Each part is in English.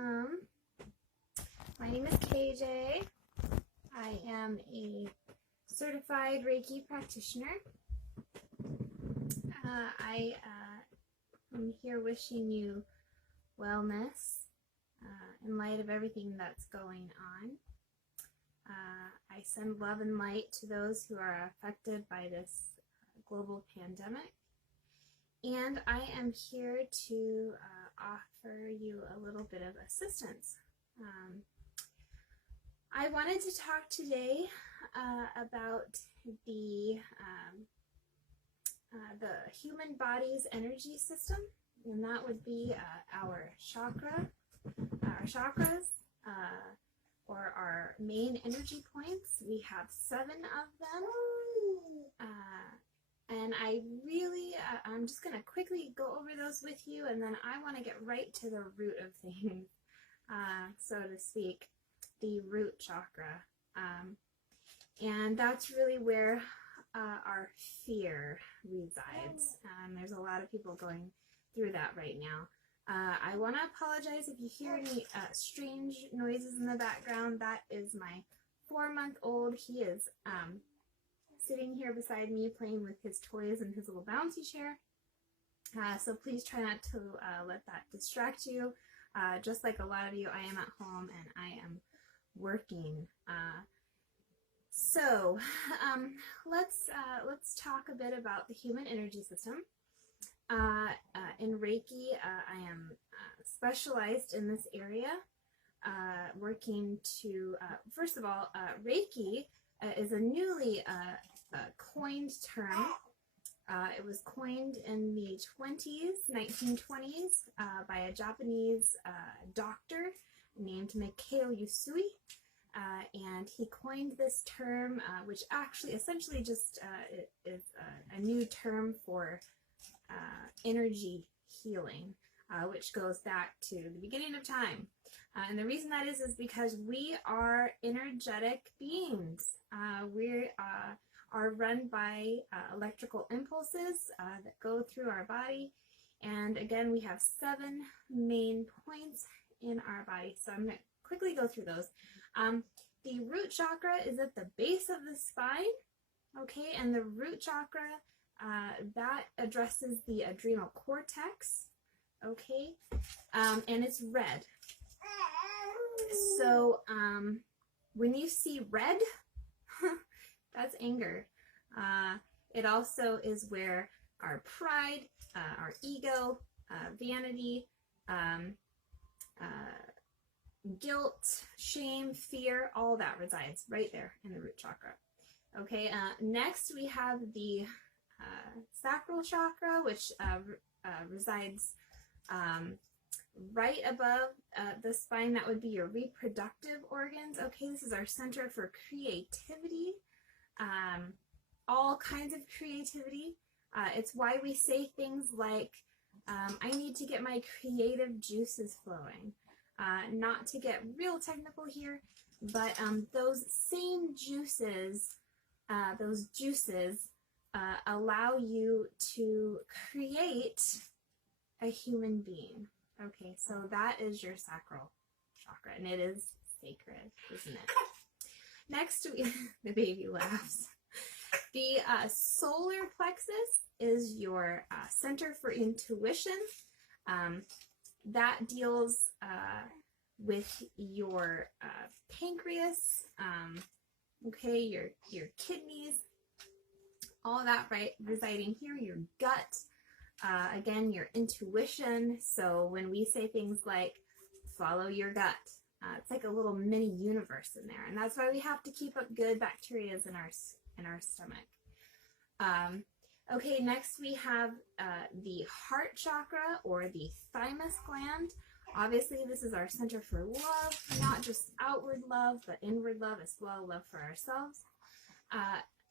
My name is KJ. I am a certified Reiki practitioner. I am here wishing you wellness in light of everything that's going on. I send love and light to those who are affected by this global pandemic. And I am here to offer you a little bit of assistance. I wanted to talk today about the human body's energy system, and that would be our chakras, or our main energy points. We have 7 of them, and I'm just going to quickly go over those with you, and then I want to get right to the root of things, so to speak, the root chakra, and that's really where our fear resides. There's a lot of people going through that right now. I want to apologize if you hear any strange noises in the background. That is my 4-month-old. He is sitting here beside me playing with his toys and his little bouncy chair. So please try not to let that distract you. Just like a lot of you, I am at home and I am working. So let's talk a bit about the human energy system. In Reiki, I am specialized in this area, working to, first of all, Reiki is a newly coined term. It was coined in the 1920s, by a Japanese doctor named Mikao Usui. And he coined this term, which actually essentially just is a new term for energy healing, which goes back to the beginning of time. And the reason that is because we are energetic beings. We are run by electrical impulses that go through our body. And again, we have 7 main points in our body. So I'm going to quickly go through those. The root chakra is at the base of the spine, okay, and the root chakra, that addresses the adrenal cortex, okay, and it's red. So, when you see red, that's anger. It also is where our pride, our ego, vanity, guilt, shame, fear, all that resides right there in the root chakra. Okay, next we have the sacral chakra, which resides right above the spine. That would be your reproductive organs. Okay, this is our center for creativity, all kinds of creativity. It's why we say things like, I need to get my creative juices flowing. Not to get real technical here, but those same juices, allow you to create a human being. Okay, so that is your sacral chakra, and it is sacred, isn't it? Next, the baby laughs. The solar plexus is your center for intuition. That deals with your pancreas, okay, your kidneys, all that right residing here, your gut, again, your intuition. So when we say things like follow your gut, it's like a little mini universe in there, and that's why we have to keep up good bacteria in our stomach. Okay, next we have the heart chakra, or the thymus gland. Obviously, this is our center for love, not just outward love, but inward love as well, love for ourselves.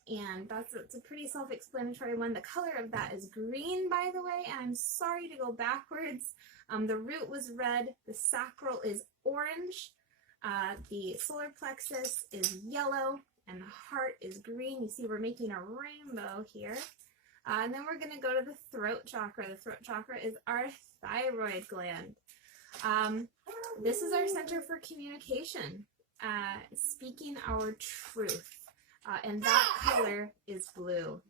And it's a pretty self-explanatory one. The color of that is green, by the way, and I'm sorry to go backwards. The root was red, the sacral is orange, the solar plexus is yellow, and the heart is green. You see we're making a rainbow here. And then we're going to go to the throat chakra. The throat chakra is our thyroid gland. This is our center for communication, speaking our truth, and that color is blue.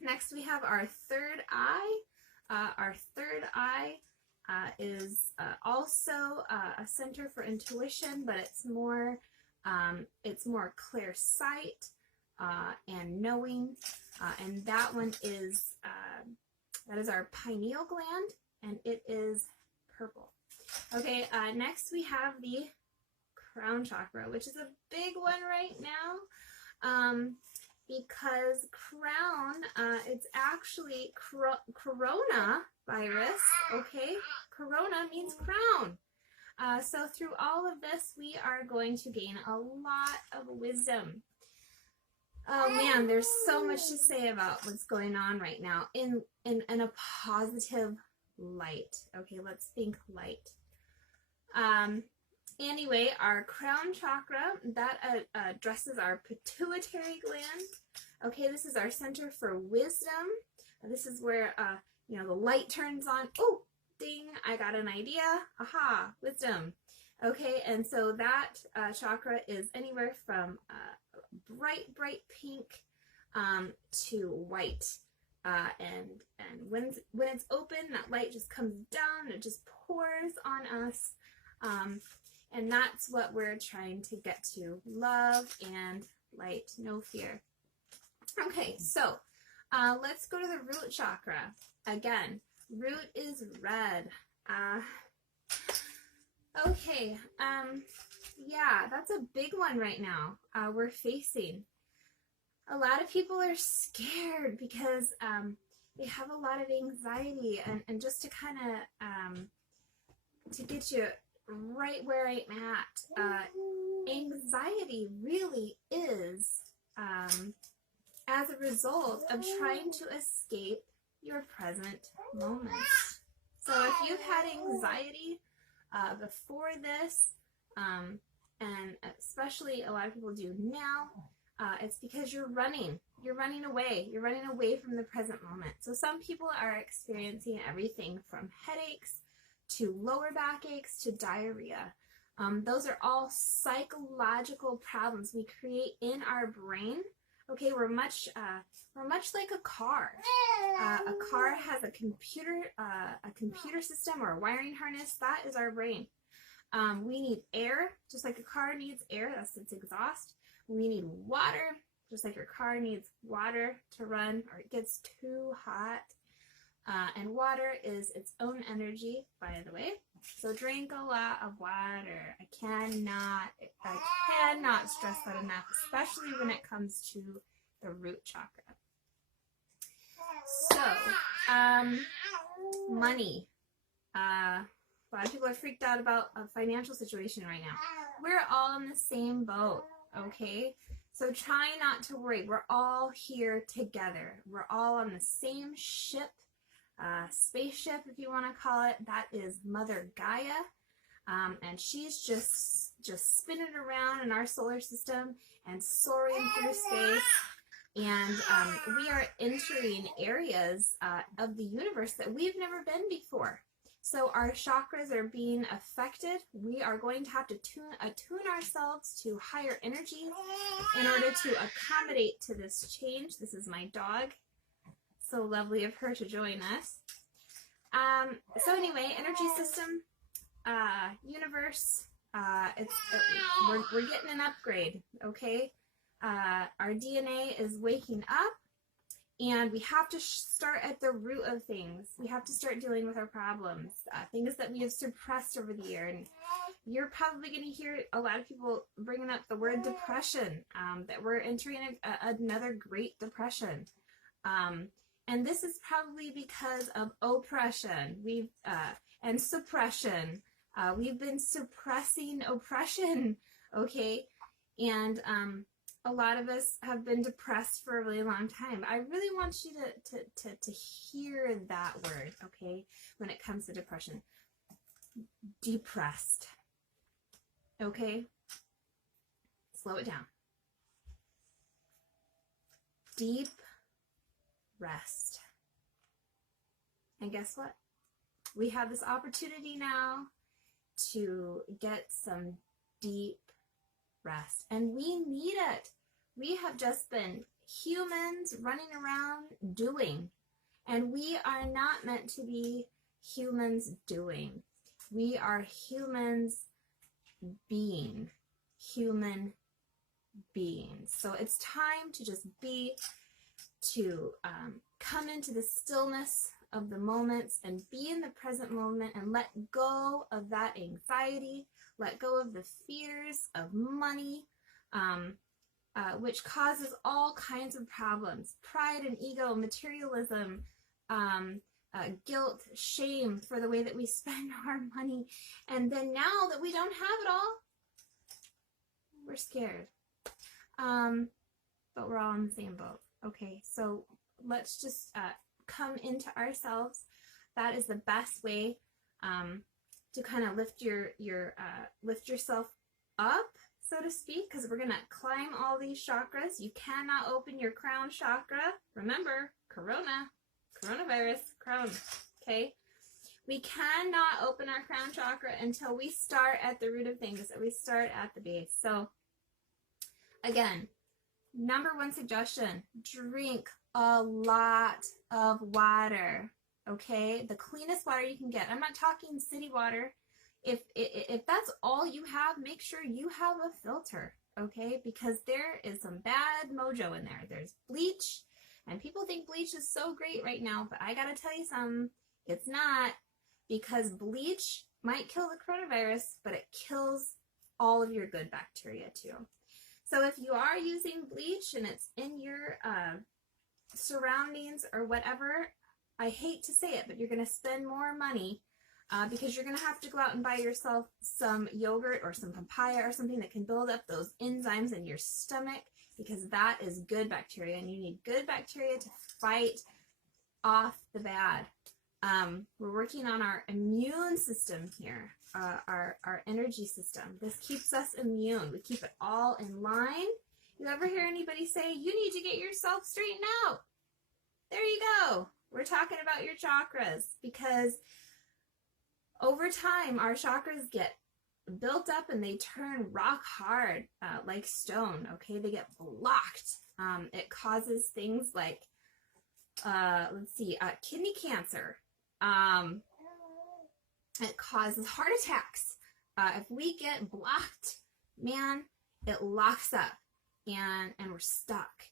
Next, we have our third eye. Our third eye is also a center for intuition, but it's more clear sight and knowing, and that one is that is our pineal gland, and it is purple. Okay, next we have the crown chakra, which is a big one right now, because crown, it's actually corona virus, okay? Corona means crown. So through all of this, we are going to gain a lot of wisdom. Oh man, there's so much to say about what's going on right now in a positive light. Okay, let's think light. Anyway, our crown chakra, that addresses our pituitary gland. Okay, this is our center for wisdom. This is where, you know, the light turns on. Oh, ding, I got an idea. Aha, wisdom. Okay, and so that chakra is anywhere from bright pink to white. And when it's open, that light just comes down. It just pours on us. And that's what we're trying to get to. Love and light, no fear. Okay, so let's go to the root chakra. Again, root is red. Okay, yeah, that's a big one right now we're facing. A lot of people are scared because they have a lot of anxiety, and just to kind of to get you right where I'm at, anxiety really is as a result of trying to escape your present moment. So if you've had anxiety before this, and especially a lot of people do now, it's because you're running away from the present moment. So some people are experiencing everything from headaches to lower back aches to diarrhea. Those are all psychological problems we create in our brain. Okay, we're much like a car. A car has a computer system or a wiring harness. That is our brain. We need air, just like a car needs air. That's its exhaust. We need water, just like your car needs water to run, or it gets too hot. And water is its own energy, by the way. So drink a lot of water. I cannot stress that enough, especially when it comes to the root chakra. So, money. A lot of people are freaked out about a financial situation right now. We're all in the same boat, okay? So try not to worry. We're all here together. We're all on the same ship. Spaceship, if you want to call it. That is Mother Gaia, and she's just spinning around in our solar system and soaring through space, and we are entering areas of the universe that we've never been before. So our chakras are being affected. We are going to have to attune ourselves to higher energies in order to accommodate to this change. This is my dog. So lovely of her to join us. So anyway, energy system, universe, we're getting an upgrade, okay? Our DNA is waking up, and we have to start at the root of things. We have to start dealing with our problems, things that we have suppressed over the year. And you're probably going to hear a lot of people bringing up the word depression, that we're entering another Great Depression. And this is probably because of oppression and suppression. We've been suppressing oppression, okay? And a lot of us have been depressed for a really long time. I really want you to hear that word, okay, when it comes to depression. Depressed, okay? Slow it down. Deep rest. And guess what? We have this opportunity now to get some deep rest. And we need it. We have just been humans running around doing. And we are not meant to be humans doing. We are humans being. Human beings. So it's time to just be, to come into the stillness of the moments and be in the present moment and let go of that anxiety, let go of the fears of money, which causes all kinds of problems. Pride and ego, materialism, guilt, shame for the way that we spend our money. And then now that we don't have it all, we're scared. But we're all in the same boat. Okay, so let's just come into ourselves. That is the best way to kind of lift yourself up, so to speak, because we're gonna climb all these chakras. You cannot open your crown chakra. Remember, coronavirus, crown. Okay, we cannot open our crown chakra until we start at the root of things. So we start at the base. So again, number one suggestion: drink a lot of water. Okay, the cleanest water you can get. I'm not talking city water. If that's all you have, make sure you have a filter. Okay, because there is some bad mojo in there. There's bleach, and people think bleach is so great right now, but I gotta tell you something, it's not, because bleach might kill the coronavirus, but it kills all of your good bacteria too. So if you are using bleach and it's in your surroundings or whatever, I hate to say it, but you're going to spend more money because you're going to have to go out and buy yourself some yogurt or some papaya or something that can build up those enzymes in your stomach, because that is good bacteria, and you need good bacteria to fight off the bad. We're working on our immune system here, our energy system. This keeps us immune. We keep it all in line. You ever hear anybody say, you need to get yourself straightened out? There you go. We're talking about your chakras, because over time, our chakras get built up and they turn rock hard, like stone. Okay, they get blocked. It causes things like, kidney cancer. It causes heart attacks. If we get blocked, man, it locks up and we're stuck.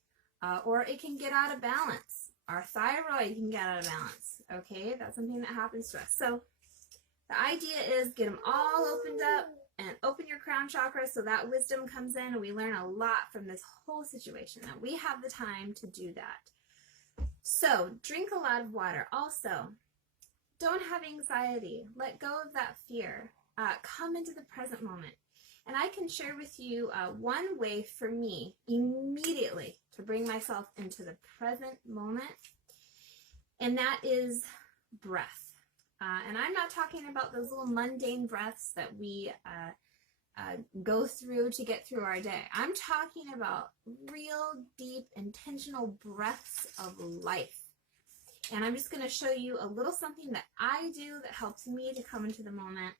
Or it can get out of balance. Our thyroid can get out of balance. Okay, that's something that happens to us. So the idea is get them all opened up and open your crown chakra so that wisdom comes in, and we learn a lot from this whole situation. Now we have the time to do that. So drink a lot of water. Also, don't have anxiety. Let go of that fear. Come into the present moment. And I can share with you one way for me immediately to bring myself into the present moment, and that is breath. And I'm not talking about those little mundane breaths that we go through to get through our day. I'm talking about real, deep, intentional breaths of life. And I'm just going to show you a little something that I do that helps me to come into the moment.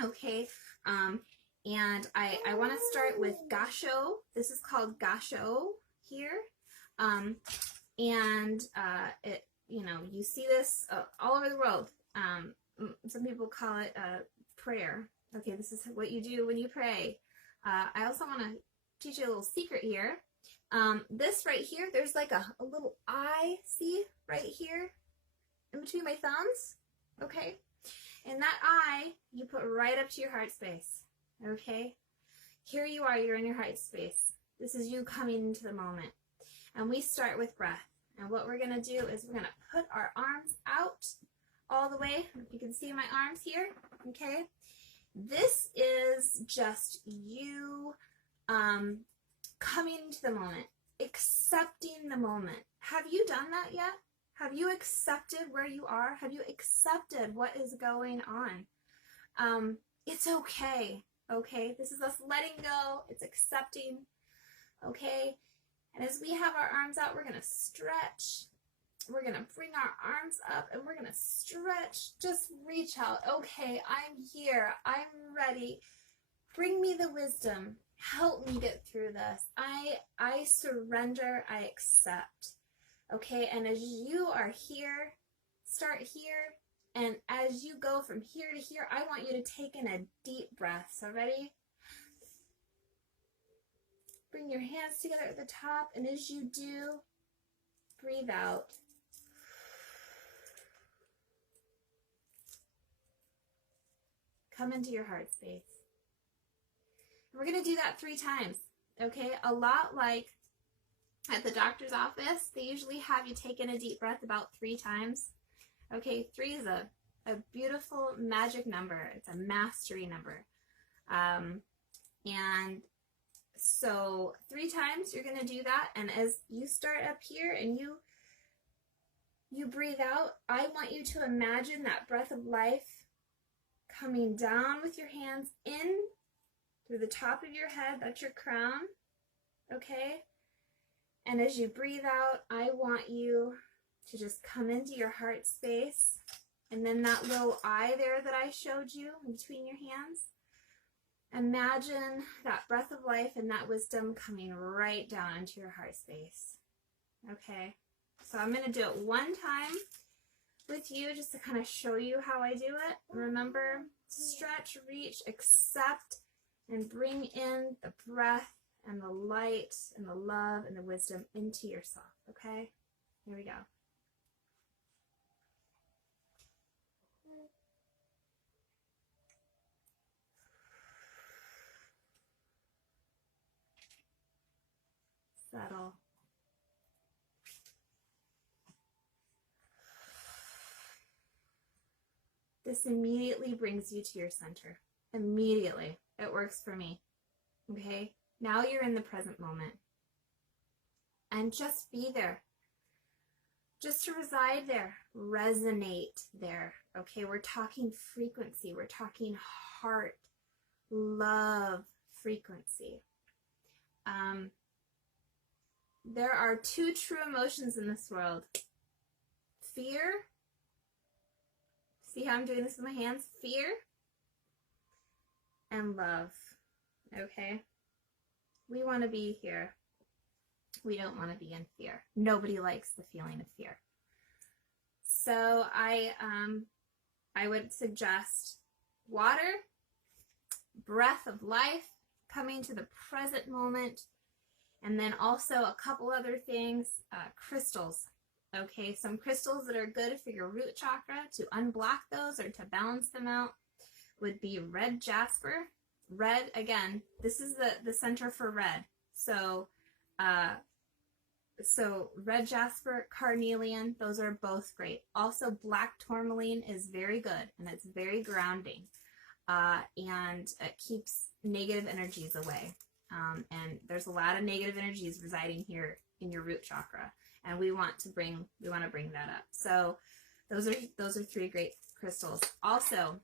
Okay, and I want to start with gasho. This is called gasho here, and it, you see this all over the world. Some people call it prayer. Okay, this is what you do when you pray. I also want to teach you a little secret here. This right here, there's like a little eye, see, right here in between my thumbs. Okay. And that eye, you put right up to your heart space, okay? Here you are, you're in your heart space. This is you coming into the moment. And we start with breath. And what we're going to do is we're going to put our arms out all the way. If you can see my arms here, okay? This is just you coming into the moment, accepting the moment. Have you done that yet? Have you accepted where you are? Have you accepted what is going on? It's okay, okay? This is us letting go. It's accepting, okay? And as we have our arms out, we're going to stretch We're going to bring our arms up and we're going to stretch. Just reach out. Okay, I'm here. I'm ready. Bring me the wisdom. Help me get through this. I surrender. I accept. Okay, and as you are here, start here. And as you go from here to here, I want you to take in a deep breath. So ready? Bring your hands together at the top. And as you do, breathe out. Come into your heart space. We're going to do that 3 times, okay? A lot like at the doctor's office, they usually have you take in a deep breath about 3 times. Okay, 3 is a beautiful magic number. It's a mastery number. And so 3 times you're going to do that. And as you start up here and you breathe out, I want you to imagine that breath of life coming down with your hands in through the top of your head. That's your crown. Okay? And as you breathe out, I want you to just come into your heart space. And then that little eye there that I showed you in between your hands. Imagine that breath of life and that wisdom coming right down into your heart space. Okay? So I'm going to do it 1 time with you just to kind of show you how I do it. Remember, stretch, reach, accept, and bring in the breath and the light and the love and the wisdom into yourself, okay? Here we go. Settle. This immediately brings you to your center. Immediately. It works for me. Okay? Now you're in the present moment. And just be there. Just to reside there. Resonate there. Okay? We're talking frequency. We're talking heart, love frequency. There are 2 true emotions in this world. Fear. See how I'm doing this with my hands? Fear and love. Okay? We want to be here. We don't want to be in fear. Nobody likes the feeling of fear. So I would suggest water, breath of life, coming to the present moment, and then also a couple other things, crystals. Okay, some crystals that are good for your root chakra to unblock those or to balance them out would be red jasper. Red, again, this is the center for red. So red jasper, carnelian, those are both great. Also, black tourmaline is very good, and it's very grounding. And it keeps negative energies away. And there's a lot of negative energies residing here in your root chakra. And we want to bring that up. So those are 3 great crystals. Also,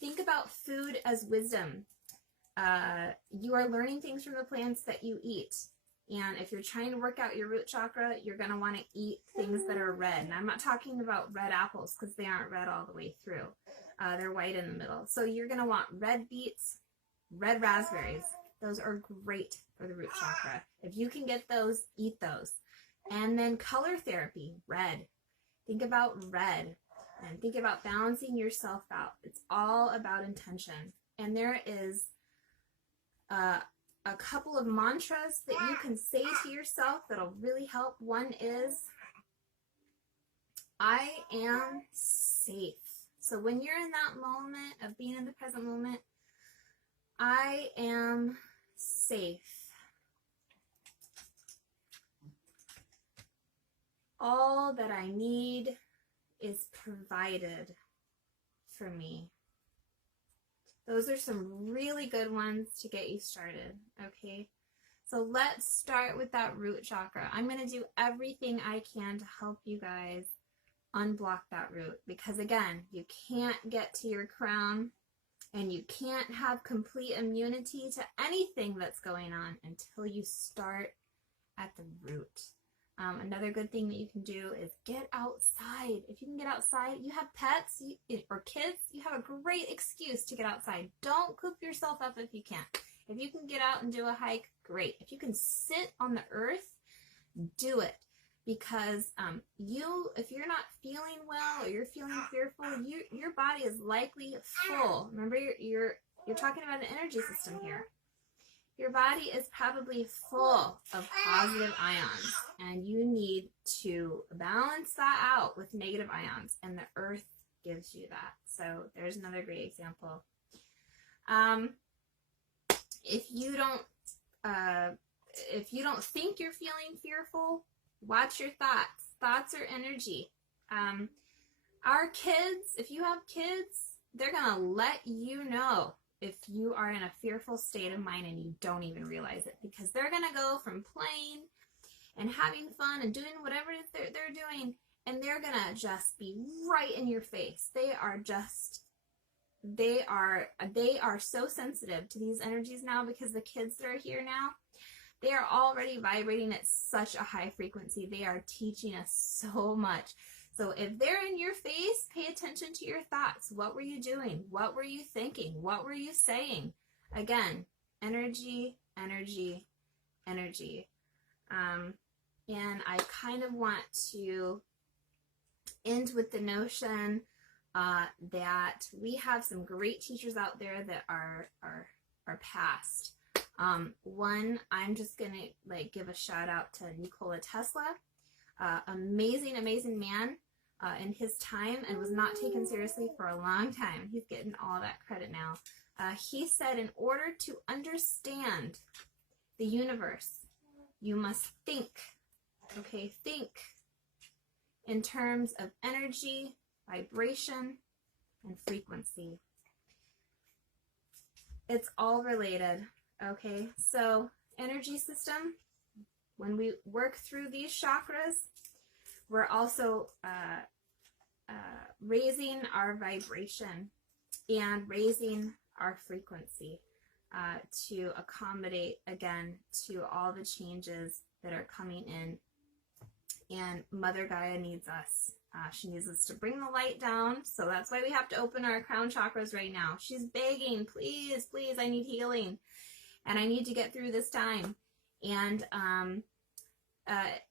think about food as wisdom. You are learning things from the plants that you eat. And if you're trying to work out your root chakra, you're going to want to eat things that are red. And I'm not talking about red apples because they aren't red all the way through. They're white in the middle. So you're going to want red beets, red raspberries. Those are great for the root chakra. If you can get those, eat those. And then color therapy, red. Think about red and think about balancing yourself out. It's all about intention. And there is a couple of mantras that you can say to yourself that'll really help. One is, I am safe. So when you're in that moment of being in the present moment, I am safe. All that I need is provided for me. Those are some really good ones to get you started, okay? So let's start with that root chakra. I'm going to do everything I can to help you guys unblock that root because, again, you can't get to your crown and you can't have complete immunity to anything that's going on until you start at the root. Another good thing that you can do is get outside. If you can get outside, you have pets or kids, you have a great excuse to get outside. Don't coop yourself up if you can't. If you can get out and do a hike, great. If you can sit on the earth, do it. Because if you're not feeling well or you're feeling fearful, your body is likely full. Remember, you're talking about an energy system here. Your body is probably full of positive ions, and you need to balance that out with negative ions, and the earth gives you that. So there's another great example. If you don't think you're feeling fearful, watch your thoughts. Thoughts are energy. Our kids, if you have kids, they're gonna let you know if you are in a fearful state of mind and you don't even realize it, because they're going to go from playing and having fun and doing whatever it is they're doing, and they're going to just be right in your face. They are so sensitive to these energies now, because the kids that are here now, they are already vibrating at such a high frequency. They are teaching us so much. So if they're in your face, pay attention to your thoughts. What were you doing? What were you thinking? What were you saying? Again, energy, energy, energy. And I kind of want to end with the notion that we have some great teachers out there that are past. One, I'm just gonna give a shout out to Nikola Tesla. Amazing man in his time, and was not taken seriously for a long time. He's getting all that credit now. He said, in order to understand the universe, you must think, okay? Think in terms of energy, vibration, and frequency. It's all related, okay? So, energy system, when we work through these chakras, we're also raising our vibration and raising our frequency to accommodate, again, to all the changes that are coming in. And Mother Gaia needs us. She needs us to bring the light down. So that's why we have to open our crown chakras right now. She's begging, please, please, I need healing. And I need to get through this time. And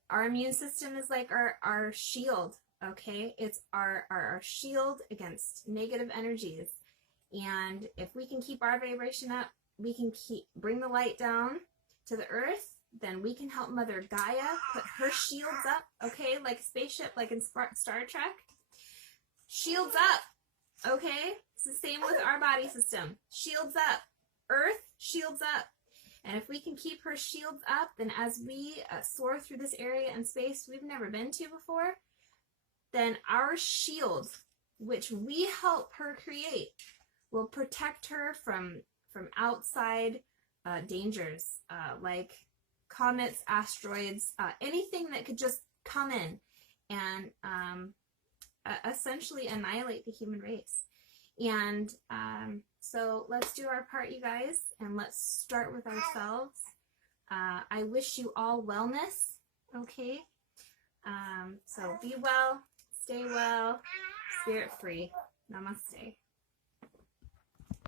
our immune system is like our shield, okay? It's our shield against negative energies. And if we can keep our vibration up, we can bring the light down to the earth, then we can help Mother Gaia put her shields up, okay? Like a spaceship, like in Star Trek. Shields up, okay? It's the same with our body system. Shields up. Earth, shields up. And if we can keep her shields up, then as we soar through this area and space we've never been to before, then our shield, which we help her create, will protect her from outside dangers, like comets, asteroids, anything that could just come in and essentially annihilate the human race. And so let's do our part, you guys, and let's start with ourselves. I wish you all wellness, okay? So be well, stay well, spirit free. Namaste.